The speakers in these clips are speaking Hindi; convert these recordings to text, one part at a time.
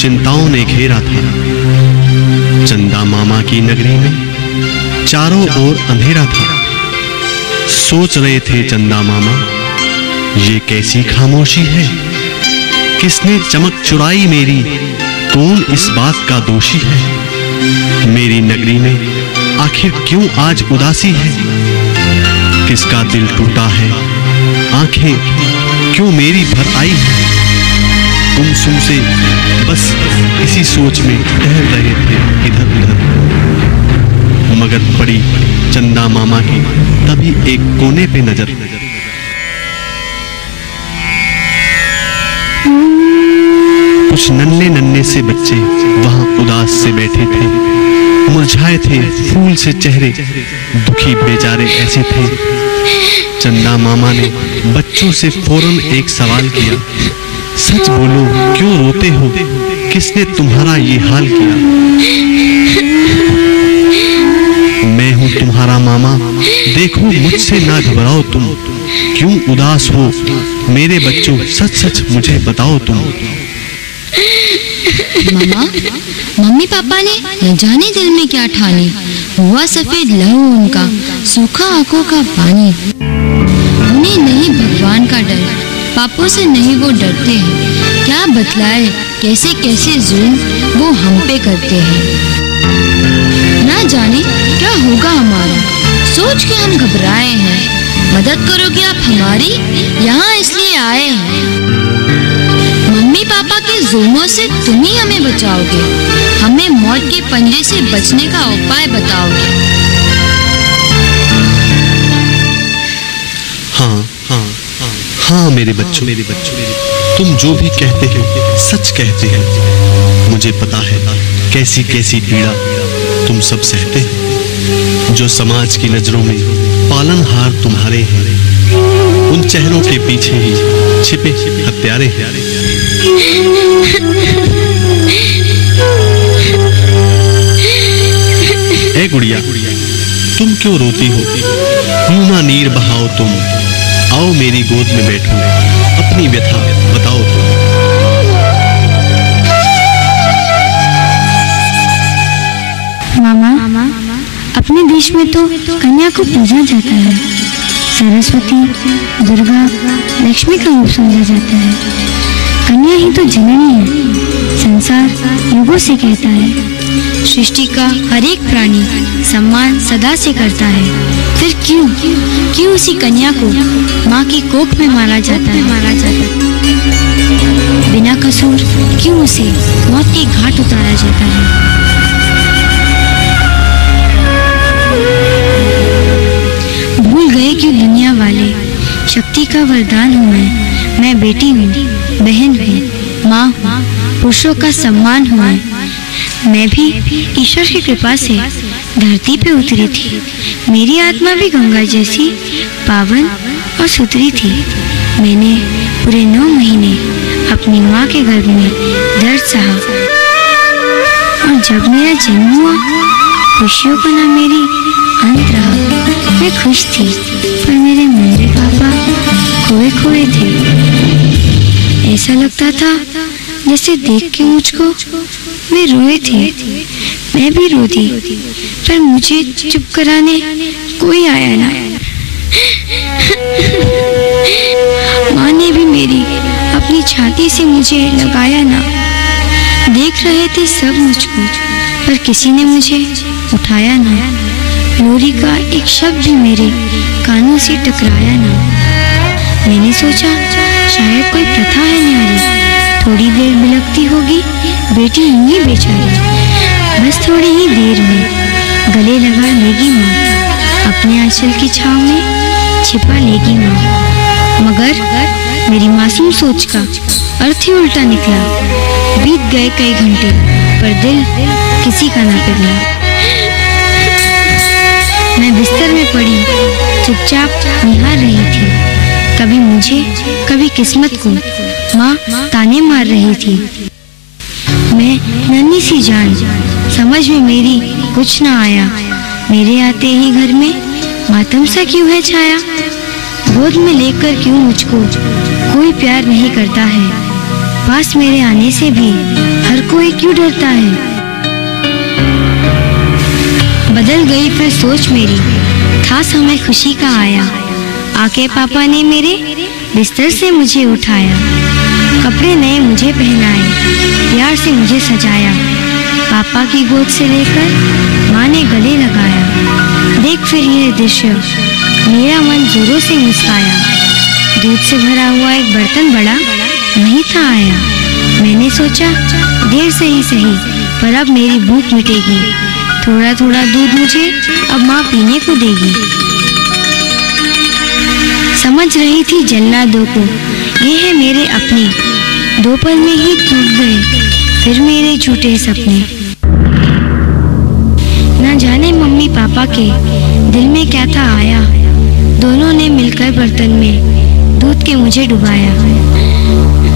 चिंताओं ने घेरा था। चंदा मामा की नगरी में चारों ओर अंधेरा था। सोच रहे थे चंदा मामा, ये कैसी खामोशी है, किसने चमक चुराई मेरी, कौन इस बात का दोषी है। मेरी नगरी में आखिर क्यों आज उदासी है, किसका दिल टूटा है, आंखें क्यों मेरी भर आई है। गुमसुम से बस इसी सोच में टहल रहे थे इधर उधर, मगर पड़ी चंदा मामा की तभी एक कोने पे नजर। कुछ नन्हे नन्हे से बच्चे वहां उदास से बैठे थे, मुरझाए थे फूल से चेहरे, दुखी बेचारे ऐसे थे। चंदा मामा ने बच्चों से फौरन एक सवाल किया, सच बोलो क्यों रोते हो, किसने तुम्हारा ये हाल किया। मैं हूं तुम्हारा मामा, देखो मुझसे ना घबराओ तुम, क्यों उदास हो मेरे बच्चों, सच सच मुझे बताओ तुम। मामा, मम्मी पापा ने न जाने दिल में क्या ठानी, हुआ सफेद लहू उनका, सूखा आंखों का पानी। उन्हें नहीं भगवान का डर, पापों से नहीं वो डरते हैं, क्या बतलाए कैसे कैसे जुल्म वो हम पे करते हैं। ना जाने क्या होगा हमारा, सोच के हम घबराए हैं, मदद करोगे आप हमारी, यहाँ इसलिए आए हैं। मम्मी पापा के जुल्मों से तुम ही हमें बचाओगे, हमें मौत के पंजे से बचने का उपाय बताओगे। हाँ हाँ हाँ हाँ मेरे बच्चों, तुम जो भी कहते हो सच कहते हो। मुझे पता है कैसी कैसी पीड़ा तुम सब सहते हो। जो समाज की नजरों में पालनहार तुम्हारे हैं, उन चेहरों के पीछे ही छिपे हत्यारे हैं। ए गुड़िया, तुम क्यों रोती हो, यूं ना नीर बहाओ तुम, आओ मेरी गोद में बैठो, अपनी व्यथा बताओ तुम। मामा, अपने देश में तो कन्या को पूजा जाता है, सरस्वती, दुर्गा, लक्ष्मी का रूप समझा जाता है। कन्या ही तो जननी है, संसार युगों से कहता है। सृष्टि का हर एक प्राणी सम्मान सदा से करता है, फिर क्यों उसी कन्या को माँ की कोख में मारा जाता है। बिना कसूर क्यों उसे मौत के घाट उतारा जाता है। भूल गए क्यों दुनिया वाले, शक्ति का वरदान हूँ मैं बेटी हूँ, बहन हूँ, माँ हूँ, पुरुषों का सम्मान हूँ मैं भी ईश्वर की कृपा से धरती पे उतरी थी। मेरी आत्मा भी गंगा जैसी पावन और सुथरी थी। मैंने पूरे 9 महीने अपनी माँ के गर्भ में दर्द सहा, और जब मेरा जन्म हुआ खुशियों का ना मेरी अंत रहा। मैं खुश थी, पर मेरे मम्मी पापा खोए थे। ऐसा लगता था जैसे देख के मुझको वे रोए थे, मैं भी रोती, पर मुझे चुप कराने कोई आया ना। माँ ने भी मेरी अपनी छाती से मुझे लगाया ना। देख रहे थे सब मुझको, पर किसी ने मुझे उठाया ना। लोरी का एक शब्द भी मेरे कानों से टकराया ना। मैंने सोचा शायद कोई प्रथा है न्यारी, थोड़ी देर बिलखती होगी बेटी यूं ही बेचारी, बस थोड़ी ही देर में गले लगा लेगी माँ, अपने आंचल की छांव में छिपा लेगी माँ। मगर मेरी मासूम सोच का अर्थ ही उल्टा निकला। बीत गए कई घंटे, पर दिल किसी का ना पिघला। मैं बिस्तर में पड़ी चुपचाप निहार रही थी, कभी मुझे कभी किस्मत को माँ ताने मार रही थी। मैं नन्ही सी जान, समझ में मेरी कुछ ना आया। मेरे आते ही घर में मातम सा क्यों है छाया। गोद में लेकर क्यों मुझको कोई प्यार नहीं करता है। पास मेरे आने से भी हर हर कोई क्यों डरता है? बदल गई फिर सोच मेरी, था समय खुशी का आया। आके पापा ने मेरे बिस्तर से मुझे उठाया, कपड़े नए मुझे पहनाए, प्यार से मुझे सजाया। पापा की गोद से लेकर माँ ने गले लगाया। देख फिर यह दृश्य, मेरा मन जोरों से मुस्काया। दूध से भरा हुआ एक बर्तन बड़ा नहीं था आया। मैंने सोचा देर से ही सही, पर अब मेरी भूख मिटेगी। थोड़ा थोड़ा दूध मुझे अब माँ पीने को देगी। समझ रही थी जल्लादों को, ये है मेरे अपने। 2 पल में ही टूट गए फिर मेरे झूठे सपने। न जाने मम्मी पापा के दिल में क्या था आया। दोनों ने मिलकर बर्तन में दूध के मुझे डुबाया।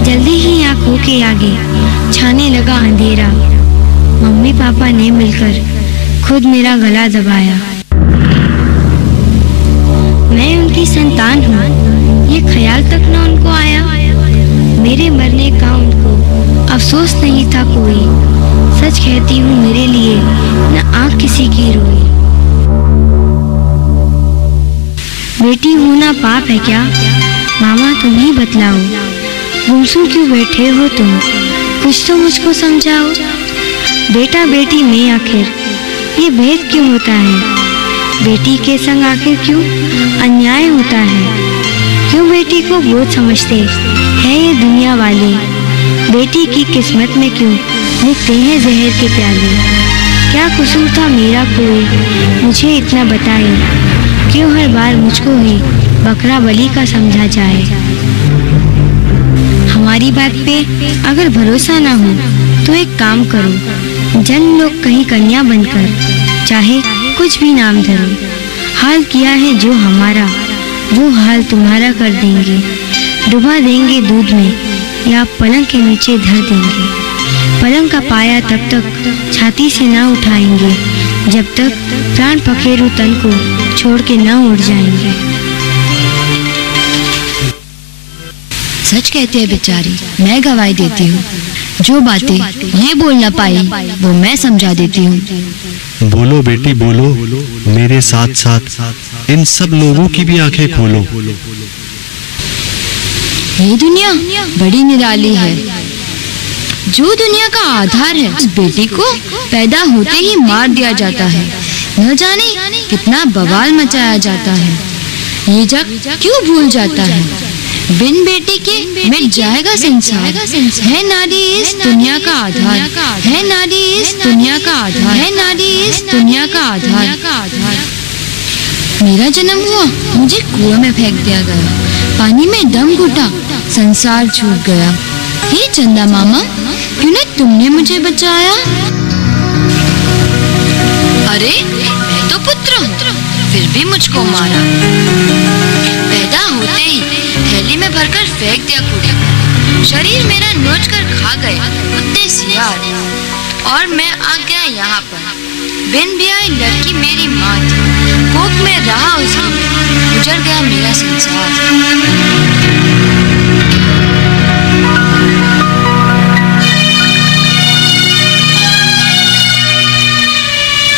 जल्दी ही आंखों के आगे छाने लगा अंधेरा। मम्मी पापा ने मिलकर खुद मेरा गला दबाया। मैं उनकी संतान हूँ, ये ख्याल तक न उनको आया। मेरे मरने का उनको अफसोस नहीं था कोई। सच कहती हूँ मेरे लिए न आँख किसी की रोई। बेटी होना पाप है क्या? मामा तुम ही बतलाओ। गुमसुम क्यों बैठे हो तुम? कुछ तो मुझको समझाओ। बेटा बेटी में आखिर ये भेद क्यों होता है? बेटी के संग आखिर क्यों अन्याय होता है? क्यों बेटी को बोझ समझते हैं ये दुनिया वाले? बेटी की किस्मत में क्यों लिखते हैं जहर के प्याले? क्या कसूर था मेरा कोई मुझे इतना बताए? क्यों हर बार मुझको ही बकरा बलि का समझा जाए? हमारी बात पे अगर भरोसा ना हो तो एक काम करो, जन लोग कहीं कन्या बनकर चाहे कुछ भी नाम धरो। हाल किया है जो हमारा वो हाल तुम्हारा कर देंगे। डुबा देंगे दूध में या पलंग के नीचे धर देंगे। पलंग का पाया तब तक छाती से ना उठाएंगे जब तक प्राण पखेरु तन को छोड़ के ना उड़ जाएंगे। सच कहते हैं बेचारी, मैं गवाही देती हूँ। जो बातें ये बोल ना पाई वो मैं समझा देती हूँ। बोलो बेटी बोलो, मेरे साथ साथ इन सब लोगों की भी आंखें खोलो। ये दुनिया बड़ी निराली है। जो दुनिया का आधार है उस बेटी को पैदा होते ही मार दिया जाता है। न जाने कितना बवाल मचाया जाता है। ये जग क्यों भूल जाता है? बिन बेटी के मिट जाएगा संसार। है नारी इस दुनिया का आधार, है नारी इस दुनिया का आधार, है नारी इस दुनिया का आधार। मेरा जन्म हुआ, मुझे कुएं में फेंक दिया गया। पानी में दम घुटा, संसार छूट गया। हे चंदा मामा, क्यों न तुमने मुझे बचाया? अरे मैं तो पुत्र हूँ, फिर भी मुझको मारा। पैदा होते ही थैली में भरकर फेंक दिया कूड़े। शरीर मेरा नोच कर खा गए कुत्ते सियार। और मैं आ गया यहाँ पर। बिन ब्याही लड़की मेरी माँ थी, कोख में रहा उसकी, गुजर गया मेरा संसार।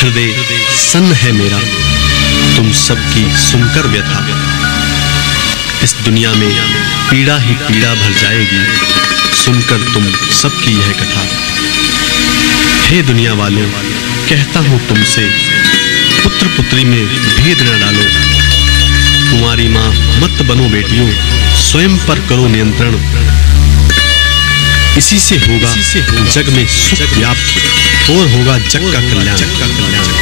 हृदय सन्न है मेरा तुम सबकी सुनकर व्यथा। इस दुनिया में पीड़ा ही पीड़ा भर जाएगी सुनकर तुम सबकी यह कथा। हे दुनिया वालों, कहता हूँ तुमसे, पुत्र पुत्री में भेद न डालो। कुंवारी माँ मत बनो बेटियों, स्वयं पर करो नियंत्रण। इसी से होगा जग में सुख व्याप्त और होगा जग का कल्याण।